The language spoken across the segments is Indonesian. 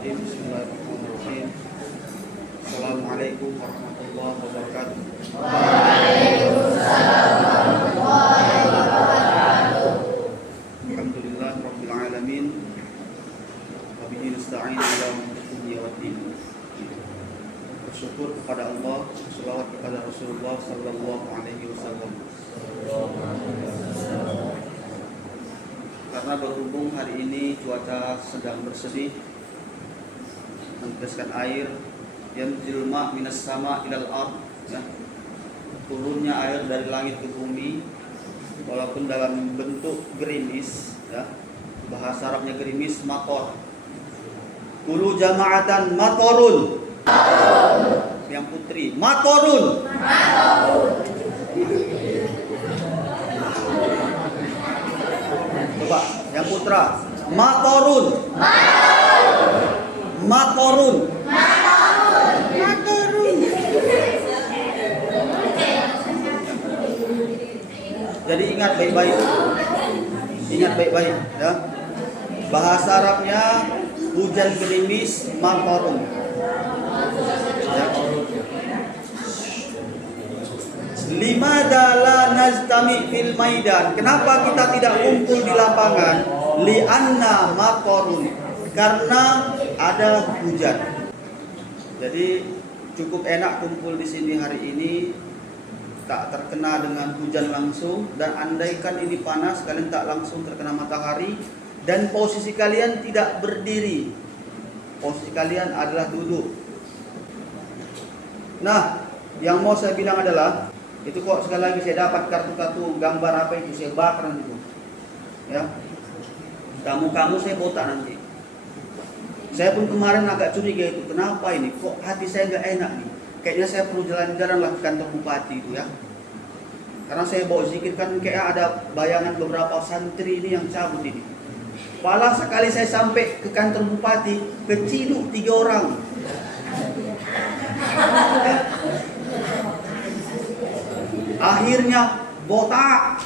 Bismillahirrahmanirrahim. Bismillahirrahmanirrahim. Assalamualaikum warahmatullahi wabarakatuh. Waalaikumsalam warahmatullahi wabarakatuh. Alhamdulillah rabbil alamin. Wa bihi nasta'in ala umuri dunya waddin. Bersyukur kepada Allah, selawat kepada Rasulullah sallallahu alaihi wasallam. Karena berhubung hari ini cuaca sedang bersedih, meneteskan air, yang jelma minas sama ilal ard, ya. Turunnya air dari langit ke bumi, walaupun dalam bentuk gerimis, ya. Bahasa Arabnya gerimis, mator. Kulu jama'atan matorun. Yang putri, matorun. Coba, yang putra, matorun. Matorun. Jadi ingat baik-baik. Ingat baik-baik, ya. Bahasa Arabnya hujan gerimis, matorun. Ya. Limadha la najtami fil maidan. Kenapa kita tidak kumpul di lapangan? Li'anna matorun. Karena ada hujan. Jadi cukup enak kumpul di sini hari ini, tak terkena dengan hujan langsung, dan andaikan ini panas, kalian tak langsung terkena matahari, dan posisi kalian tidak berdiri. Posisi kalian adalah duduk. Nah, yang mau saya bilang adalah, itu kok sekali lagi saya dapat kartu-kartu gambar apa itu, saya bakar nanti itu. Ya. Kamu saya botak nanti. Saya pun kemarin agak curiga itu, kenapa ini? Kok hati saya nggak enak nih? Kayaknya saya perlu jalan-jalan lah ke kantor bupati itu, ya. Karena saya bawa zikir kan kayak ada bayangan beberapa santri ini yang cabut ini. Malah sekali saya sampai ke kantor bupati, keciduk 3 orang. Akhirnya botak.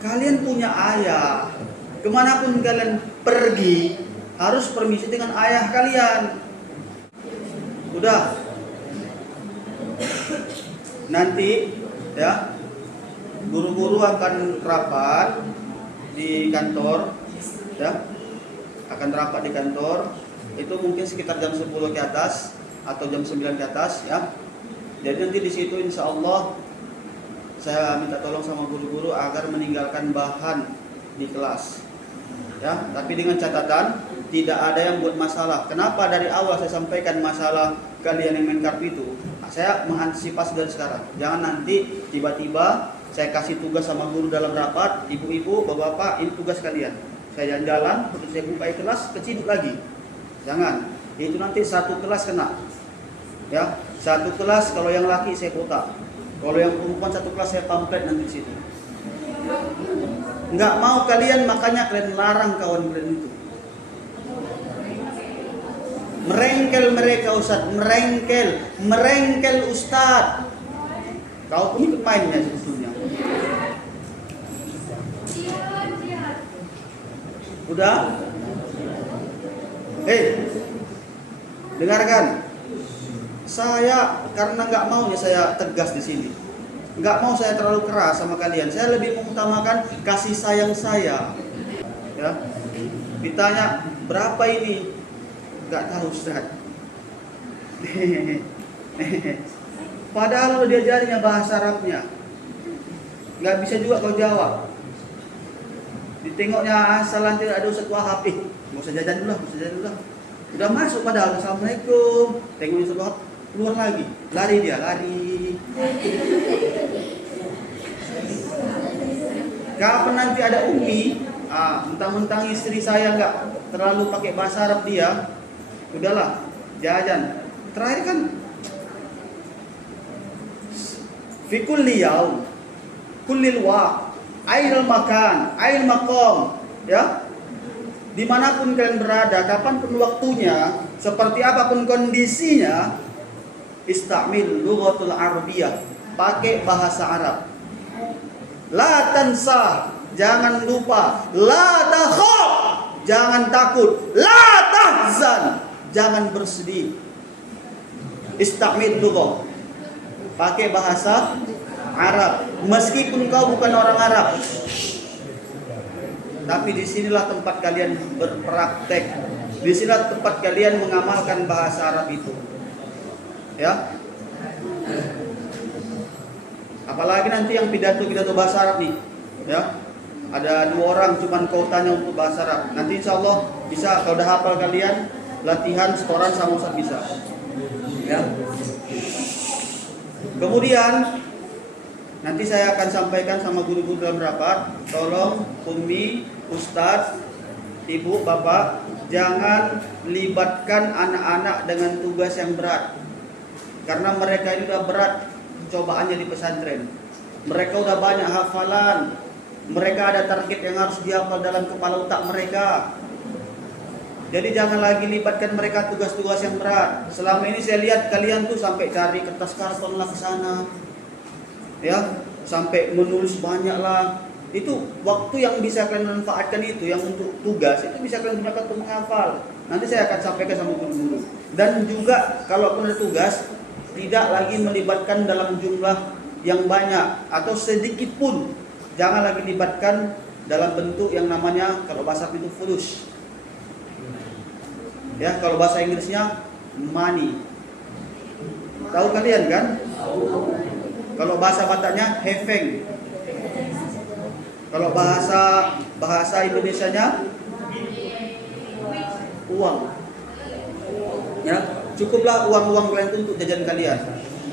Kalian punya ayah. Kemanapun kalian pergi, harus permisi dengan ayah kalian. Udah. Nanti, ya, guru-guru akan rapat di kantor, ya. Akan rapat di kantor. Itu mungkin sekitar jam 10 ke atas atau jam 9 ke atas, ya. Jadi nanti di situ insya Allah saya minta tolong sama guru-guru agar meninggalkan bahan di kelas, ya. Tapi dengan catatan tidak ada yang buat masalah. Kenapa dari awal saya sampaikan masalah kalian yang main kartu itu? Saya mengantisipasi dari sekarang. Jangan nanti tiba-tiba saya kasih tugas sama guru dalam rapat, ibu-ibu, bapak-bapak, ini tugas kalian. Saya jalan-jalan, terus saya buka kelas, keciduk lagi. Jangan, itu nanti satu kelas kena, ya. Satu kelas kalau yang laki saya kotak, kalau yang perempuan satu kelas saya pamflet nanti di situ. Nggak mau kalian, makanya kalian larang kawan kalian itu. Merengkel mereka Ustaz, merengkel Ustaz. Kau pun ikut mainnya sebetulnya. Udah? Dengarkan. Saya karena nggak maunya saya tegas di sini. Nggak mau saya terlalu keras sama kalian. Saya lebih mengutamakan kasih sayang saya. Ya. Ditanya berapa ini? Nggak tahu Ustaz. Padahal udah diajarinya bahasa Arabnya. Nggak bisa juga kau jawab. Ditengoknya asal nanti ada Ustaz Wahab. Nggak usah jajan dulu lah. Udah masuk padahal, Assalamualaikum. Tengok Ustaz Wahab, keluar lagi. Lari dia, lari. Kapan nanti ada Umi, mentang-mentang istri saya nggak terlalu pakai bahasa Arab dia, udahlah, jajan. Terakhir kan, fikul liyau, kulil wa, ail makan, ail makom, ya. Dimanapun kalian berada, kapanpun waktunya, seperti apapun kondisinya, istamil lughatul arabiyah, pakai bahasa Arab. La tansa, jangan lupa. La takhaf, jangan takut. La tahzan, jangan bersedih. Istamid lughah, pakai bahasa Arab. Meskipun kau bukan orang Arab, tapi disinilah tempat kalian berpraktek. Disinilah tempat kalian mengamalkan bahasa Arab itu. Ya. Apalagi nanti yang pidato bahasa Arab nih, ya. Ada 2 orang cuman kau tanya untuk bahasa Arab. Nanti insya Allah bisa, kalau udah hafal kalian, latihan setoran sama Ustaz bisa. Ya. Kemudian nanti saya akan sampaikan sama guru-guru dalam rapat, tolong Umi, Ustadz, Ibu, Bapak, jangan libatkan anak-anak dengan tugas yang berat. Karena mereka ini udah berat cobaannya di pesantren. Mereka udah banyak hafalan. Mereka ada target yang harus dihafal dalam kepala otak mereka. Jadi jangan lagi libatkan mereka tugas-tugas yang berat. Selama ini saya lihat kalian tuh sampai cari kertas karton lah ke sana. Ya, sampai menulis banyak lah. Itu waktu yang bisa kalian manfaatkan itu, yang untuk tugas itu bisa kalian gunakan untuk menghafal. Nanti saya akan sampaikan sama guru-guru. Dan juga kalau ada tugas, tidak lagi melibatkan dalam jumlah yang banyak atau sedikit pun. Jangan lagi libatkan dalam bentuk yang namanya, kalau bahasa itu fulus. Ya, kalau bahasa Inggrisnya money. Tahu kalian kan? Kalau bahasa Bataknya heveng. Kalau bahasa Indonesianya uang. Ya, cukuplah uang-uang kalian itu untuk jajan kalian,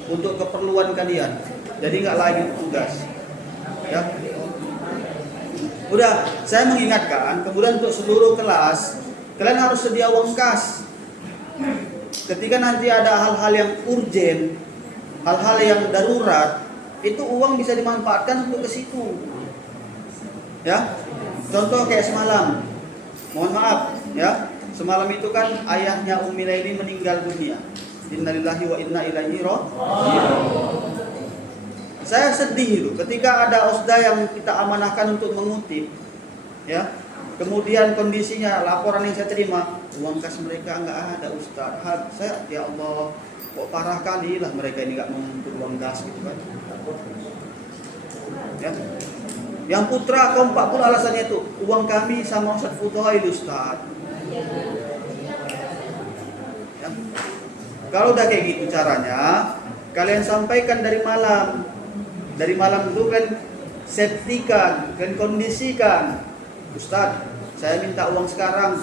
untuk keperluan kalian. Jadi nggak lagi tugas. Ya. Udah, saya mengingatkan, kemudian untuk seluruh kelas, kalian harus sedia uang kas. Ketika nanti ada hal-hal yang urgent, hal-hal yang darurat, itu uang bisa dimanfaatkan untuk ke situ. Ya, contoh kayak semalam, mohon maaf, ya, semalam itu kan ayahnya Ummi Laili meninggal dunia. Innalillahi wa inna ilaihi raji'un. Saya sedih itu ketika ada osda yang kita amanahkan untuk mengutip, ya, kemudian kondisinya laporan yang saya terima, uang kas mereka nggak ada Ustaz. Saya, ya Allah, kok parah kali lah mereka ini nggak mengumpul uang kas gitu kan. Ya. Yang putra keempat pun alasannya itu, uang kami sama Ustaz Fudail Ustaz. Ya. Kalau udah kayak gitu caranya, kalian sampaikan dari malam. Dari malam itu kan septikan, kan kondisikan. Ustaz, saya minta uang sekarang.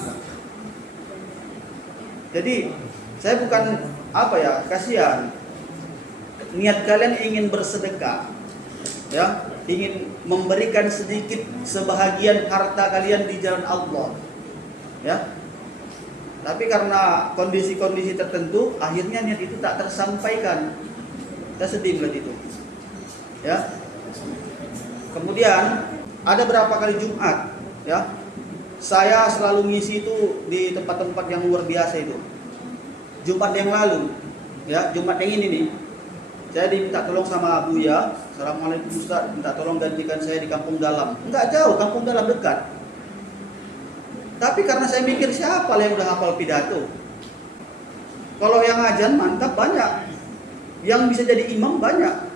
Jadi saya bukan kasihan. Niat kalian ingin bersedekah, ya, ingin memberikan sedikit sebahagian harta kalian di jalan Allah, ya. Tapi karena kondisi-kondisi tertentu, akhirnya niat itu tak tersampaikan. Saya sedih melihat itu, ya. Kemudian ada berapa kali Jumat, ya, saya selalu ngisi itu di tempat-tempat yang luar biasa itu. Jumat yang lalu, ya, Jumat yang ini nih, saya diminta tolong sama Buya. Assalamualaikum Ustaz, minta tolong gantikan saya di Kampung Dalam. Enggak jauh, Kampung Dalam dekat. Tapi karena saya mikir siapa yang udah hafal pidato. Kalau yang ngajan mantap banyak, yang bisa jadi imam banyak.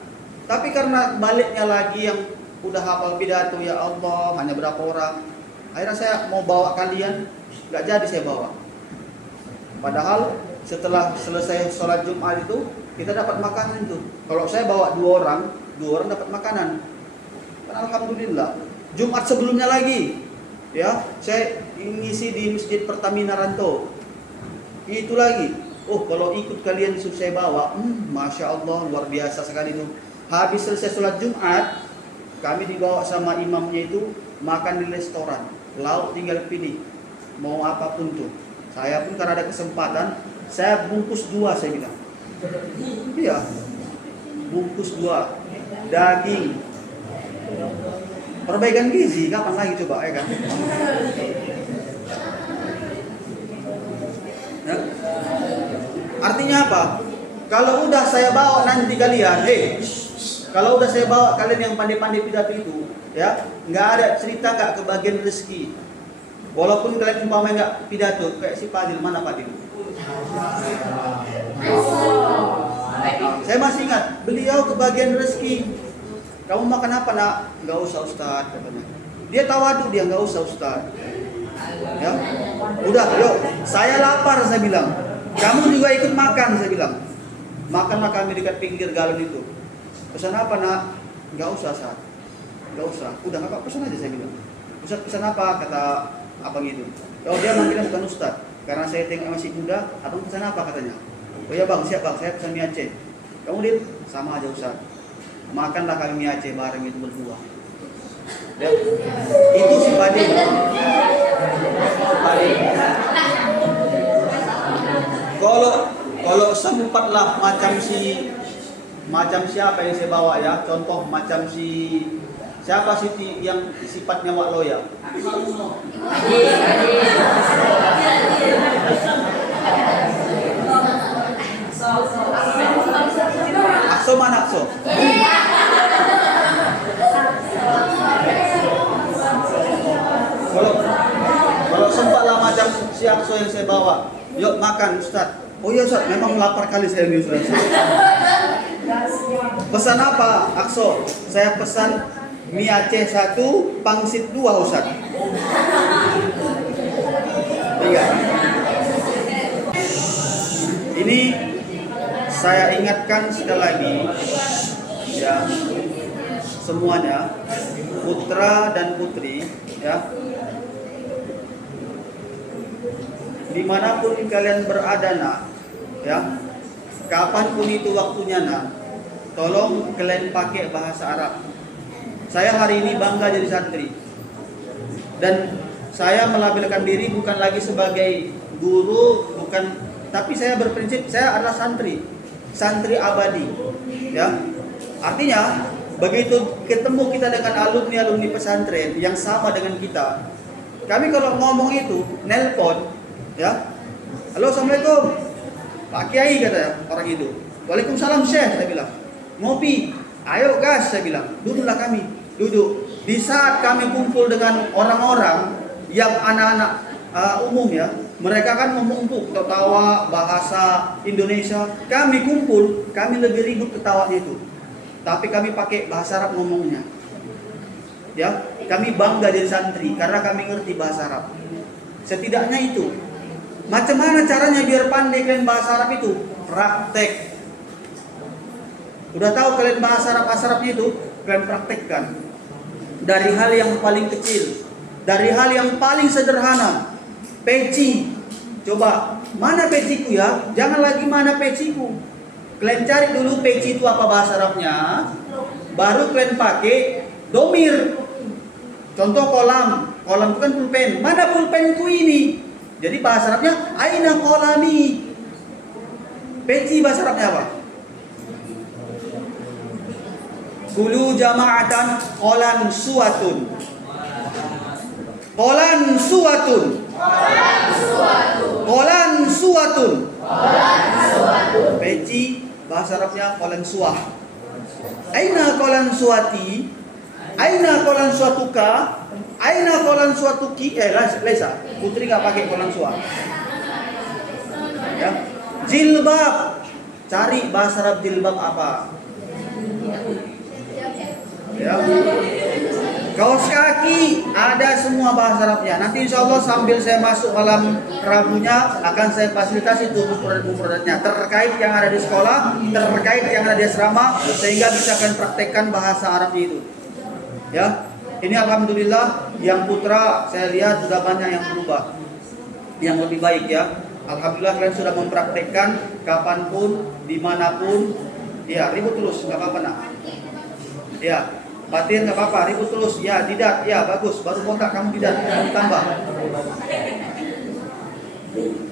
Tapi karena baliknya lagi yang udah hafal pidato, ya Allah, hanya berapa orang. Akhirnya saya mau bawa kalian, nggak jadi saya bawa. Padahal setelah selesai sholat Jumat itu kita dapat makanan itu. Kalau saya bawa dua orang dapat makanan. Dan alhamdulillah. Jumat sebelumnya lagi, ya, saya ngisi di Masjid Pertamina Ranto. Itu lagi. Oh, kalau ikut kalian suruh saya bawa, masya Allah, luar biasa sekali itu. Habis selesai sholat Jumat, kami dibawa sama imamnya itu makan di restoran. Lauk tinggal pilih, mau apapun tuh. Saya pun karena ada kesempatan, saya bungkus 2 saya bilang. Iya, bungkus 2 daging. Perbaikan gizi, kapan lagi coba, ya kan? Ya. Artinya apa? Kalau udah saya bawa nanti kalian, Kalau udah saya bawa kalian yang pandai-pandai pidato itu, ya, nggak ada cerita nggak kebagian rezeki. Walaupun kalian umpamanya nggak pidato, kayak si Fadil, mana Fadil? Saya masih ingat, beliau kebagian rezeki. Kamu makan apa nak? Nggak usah Ustaz, katanya. Dia tawadu, dia nggak usah Ustaz. Ya, udah, yuk, saya lapar, saya bilang. Kamu juga ikut makan, saya bilang. Makanlah kami dekat pinggir galon itu. Pesan apa nak? Nggak usah Ustaz. Nggak usah. Udah nggak apa, pesan aja, saya bilang. Ustaz pesan apa? Kata abang itu. Oh, dia manggilnya bukan Ustaz. Karena saya tengok masih muda, abang pesan apa katanya? Oh ya bang, siap bang, saya pesan mie Aceh. Kamu Din, sama aja Ustaz. Makanlah kami mie Aceh bareng itu berdua. Ya. Itu si Fadil. Kalau sempatlah macam siapa yang saya bawa ya, contoh macam siapa sih yang sifatnya wak loya? Akso mana Akso? Kalau sempatlah macam si Akso yang saya bawa, yuk makan Ustaz. Oh iya Ustaz, memang lapar kali saya ini Ustaz. Pesan apa Akso? Saya pesan mie Aceh 1, pangsit 2 Ustaz. Iya. Ini saya ingatkan sekali lagi ya, semuanya, putra dan putri ya, dimanapun kalian berada nak ya, kapanpun itu waktunya nak, tolong kalian pakai bahasa Arab. Saya hari ini bangga jadi santri, dan saya melabelkan diri bukan lagi sebagai guru, bukan, tapi saya berprinsip saya adalah santri abadi ya. Artinya begitu ketemu kita dengan alumni pesantren yang sama dengan kita, kami kalau ngomong itu nelpon ya, halo assalamualaikum Pak Kiai, kata orang itu. Waalaikumsalam Syekh, saya bilang. Ngopi, ayo gas, saya bilang. Duduklah kami, duduk. Di saat kami kumpul dengan orang-orang yang anak-anak umum ya, mereka kan memumpuk tertawa bahasa Indonesia. Kami kumpul, kami lebih ribut ketawanya itu. Tapi kami pakai bahasa Arab ngomongnya. Ya, kami bangga jadi santri karena kami ngerti bahasa Arab. Setidaknya itu. Macam mana caranya biar pandai kalian bahasa Arab itu? Praktek. Udah tahu kalian bahasa Arabnya itu, kalian praktekkan. Dari hal yang paling kecil, dari hal yang paling sederhana. Peci. Coba, mana peciku ya? Jangan lagi mana peciku. Kalian cari dulu peci itu apa bahasa Arabnya, baru kalian pakai domir. Contoh kolam itu kan pulpen. Mana pulpenku ini? Jadi bahasa Arabnya aina kolami. Peci bahasa Arabnya apa? Kulu jama'atan qolan suwatun. Qolan suwatun. Qolan suwatun. Peci bahasa Arabnya qolan suwah. Aina qolan suwati? Aina qolan suwatuka? Aina kolan suatuki? Lesa. Putri nggak pakai kolan suat. Ya. Jilbab. Cari bahasa Arab jilbab apa? Ya. Kaos kaki ada semua bahasa Arabnya. Nanti insya Allah sambil saya masuk malam Rabunya akan saya fasilitasi itu produk-produknya terkait yang ada di sekolah, terkait yang ada di asrama, sehingga bisa kalian praktekkan bahasa Arab itu. Ya. Ini alhamdulillah yang putra saya lihat sudah banyak yang berubah, yang lebih baik ya. Alhamdulillah kalian sudah mempraktekkan kapanpun, dimanapun. Ya ribut terus nggak apa-apa nak. Ya batin nggak apa-apa, ribut terus. Ya didat, ya bagus. Baru botak kamu didat, kamu tambah.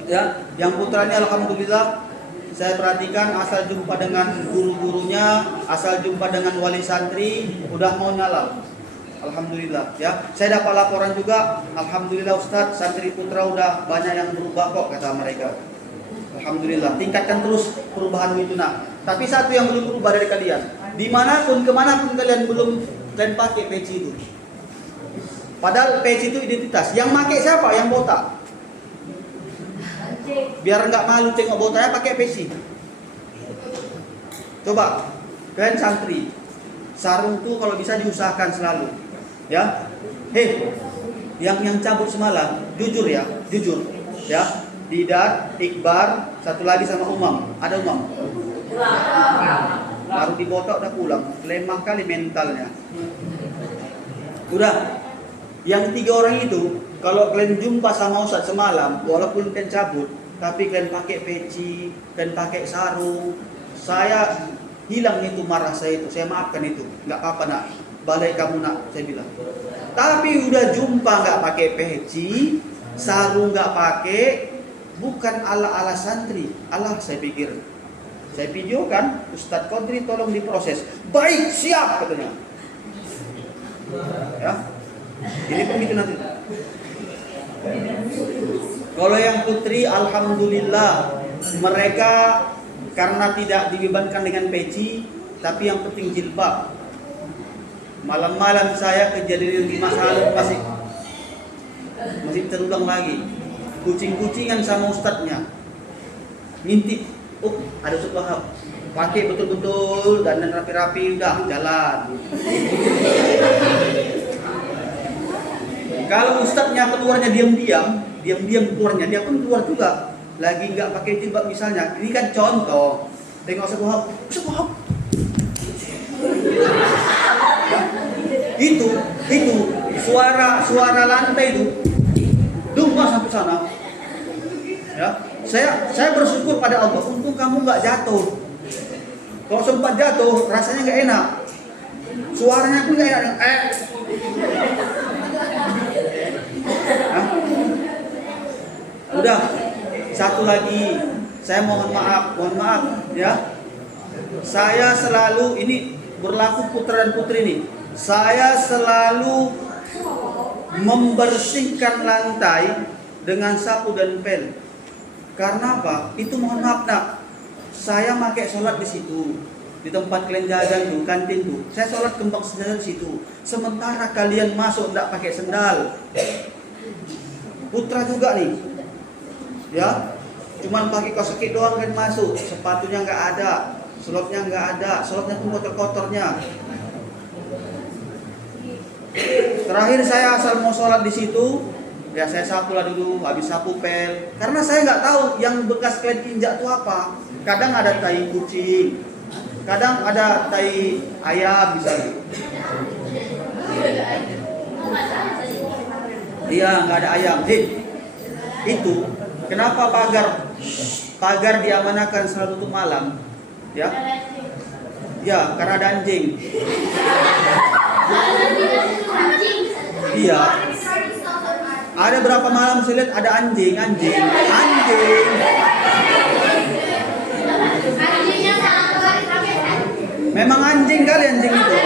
Ya yang putranya alhamdulillah saya perhatikan asal jumpa dengan guru-gurunya, asal jumpa dengan wali santri, udah mau nyala. Alhamdulillah ya. Saya dapat laporan juga, alhamdulillah Ustadz, santri putra udah banyak yang berubah kok, kata mereka. Alhamdulillah, tingkatkan terus perubahan itu nak. Tapi satu yang belum berubah dari kalian, Dimanapun, kemanapun kalian kalian pakai peci itu. Padahal peci itu identitas. Yang pakai siapa? Yang botak. Biar nggak malu tengok botaknya pakai peci. Coba, kalian santri, sarung tuh kalau bisa diusahakan selalu, ya. Hei, yang cabut semalam, jujur ya, Didat, Iqbar, satu lagi sama Umam. Ada Umam? Baru dibotok udah pulang. Lemah kali mentalnya. Udah. Yang 3 orang itu, kalau kalian jumpa sama Ustaz semalam, walaupun kalian cabut, tapi kalian pakai peci, kalian pakai sarung, saya hilang itu marah saya itu. Saya maafkan itu. Nggak apa-apa nak. Balik kamu nak, saya bilang. Tapi udah jumpa nggak pakai peci, sarung nggak pakai, bukan ala-ala santri. Allah saya pikir. Saya videokan, Ustadz Qadri tolong diproses. Baik, siap katanya. Ya. Ini begitu nanti. Kalau yang putri, alhamdulillah, mereka karena tidak dibebankan dengan peci, tapi yang penting jilbab. Malam-malam saya kejadian di masa lalu masih terulang lagi. Kucing-kucingan sama ustadznya, ngintip, oh ada Ustaz Wahab, pakai betul-betul dan rapi-rapi, udah jalan. Kalau ustadznya keluarnya diam-diam keluarnya, dia pun keluar juga. Lagi nggak pakai jilbab misalnya, ini kan contoh. Tengok Ustaz Wahab. Itu suara lantai itu dumpa sampai sana. Ya, saya bersyukur pada Allah, untung kamu nggak jatuh. Kalau sempat jatuh, rasanya nggak enak. Suaranya pun nggak enak. Udah, satu lagi, saya mohon maaf ya. Saya selalu, ini berlaku putra dan putri nih. Saya selalu membersihkan lantai dengan sapu dan pel. Karena apa? Itu mohon maaf nak. Saya pakai sholat di situ, di tempat kalian jajan tuh, kantin tuh. Saya sholat kembang sendal di situ. Sementara kalian masuk tidak pakai sendal. Putra juga nih, ya. Cuman pakai kaos kaki doang kan masuk. Sepatunya nggak ada, selopnya nggak ada, selopnya pun kotor-kotornya. Terakhir saya asal mau sholat di situ, ya saya sapu lah dulu, habis sapu pel. Karena saya nggak tahu yang bekas kalian injak itu apa. Kadang ada tai kucing, kadang ada tai ayam misalnya. Iya, nggak ada ayam. Itu kenapa pagar diamanahkan selalu untuk malam? Ya, karena ada anjing. Iya. Ada berapa malam saya lihat ada anjing. Memang anjing kali anjing itu.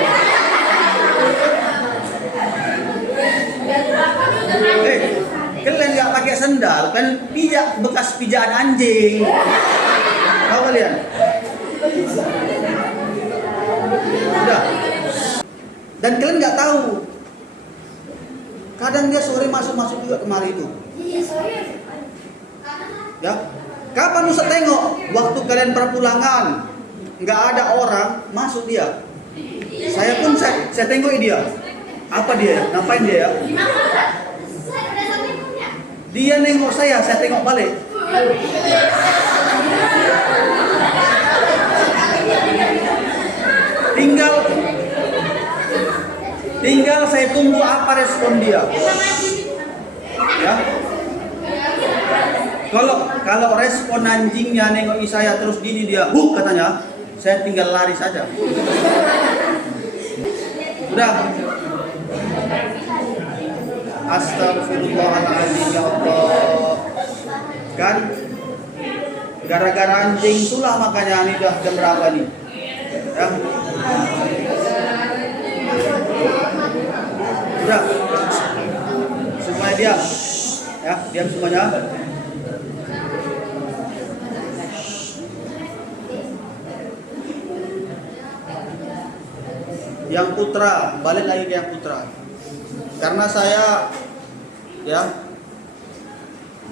Kalian nggak pakai sendal, kan bekas pijakan anjing. Tahu kalian? Udah. Dan kalian nggak tahu. Kadang dia sore masuk juga kemari itu. Ya. Kapan Ustaz tengok? Waktu kalian perpulangan, nggak ada orang, masuk dia. Saya pun saya tengok dia. Apa dia? Ngapain dia ya? Dia nengok saya tengok balik. Tinggal saya tunggu apa respon dia. Ya. Kalau respon anjingnya nengoki saya terus gini dia, katanya, saya tinggal lari saja. Udah. Astagfirullahaladzim ya Allah. Kan gara-gara anjing itulah makanya ini udah jam berapa nih? Ya. Udah. Semuanya diam. Ya, diam semuanya. Yang putra, balik lagi ke yang putra. Karena saya ya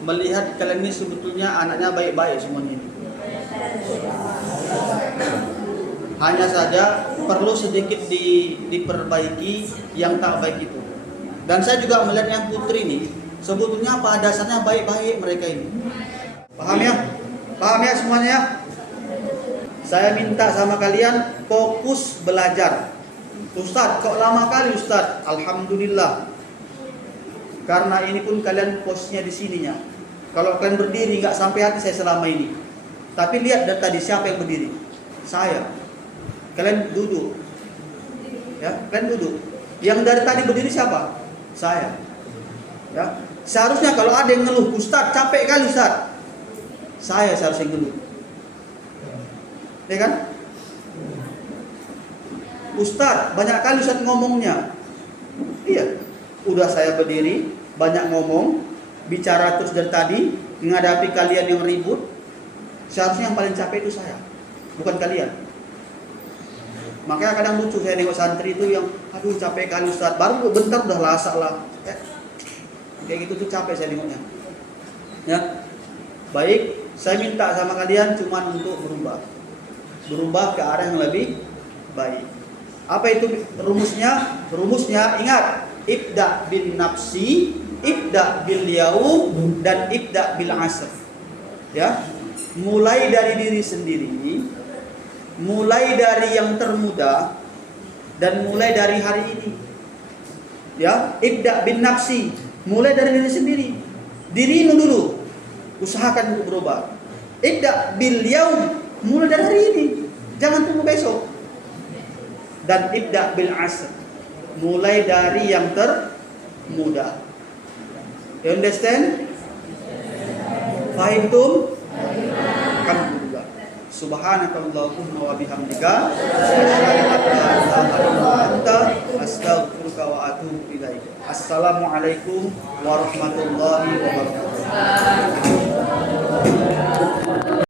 melihat kalian ini sebetulnya anaknya baik-baik semuanya ini. Hanya saja perlu sedikit diperbaiki yang tak baik itu. Dan saya juga melihat yang putri ini sebetulnya pada dasarnya baik-baik mereka ini. Paham ya? Paham ya semuanya? Saya minta sama kalian fokus belajar. Ustadz, kok lama kali Ustadz? Alhamdulillah. Karena ini pun kalian posnya di sininya. Kalau kalian berdiri nggak sampai hati saya selama ini. Tapi lihat dari tadi siapa yang berdiri? Saya. Kalian duduk. Ya, kalian duduk. Yang dari tadi berdiri siapa? Saya. Ya. Seharusnya kalau ada yang ngeluh, Ustadz capek kali Ustadz. Saya seharusnya ngeluh. Ya kan? Ustadz, banyak kali Ustadz ngomongnya. Iya. Udah saya berdiri, banyak ngomong, bicara terus dari tadi, menghadapi kalian yang ribut. Seharusnya yang paling capek itu saya, bukan kalian. Makanya kadang lucu saya nengok santri itu yang, aduh capek kali Ustadz, baru bentar udah lasak lah. Kayak gitu tuh capek saya nengoknya. Ya, baik, saya minta sama kalian cuma untuk berubah ke arah yang lebih baik. Apa itu rumusnya? Rumusnya ingat, ibda bin nafsi, ibda bil yaum, dan ibda bil asr. Ya, mulai dari diri sendiri, mulai dari yang termuda, dan mulai dari hari ini. Ya, ibda bin nafsi, mulai dari diri sendiri. Dirimu dulu, usahakan untuk berubah. Ibda bil yaum, mulai dari hari ini, jangan tunggu besok. Dan ibda bil asr, mulai dari yang termuda. You understand? Fahimtum? Kamu juga. Subhanakallahumma wa bihamdika asyhadu an la ilaha illa anta astaghfiruka wa atubu ilaik. Assalamualaikum warahmatullahi wabarakatuh.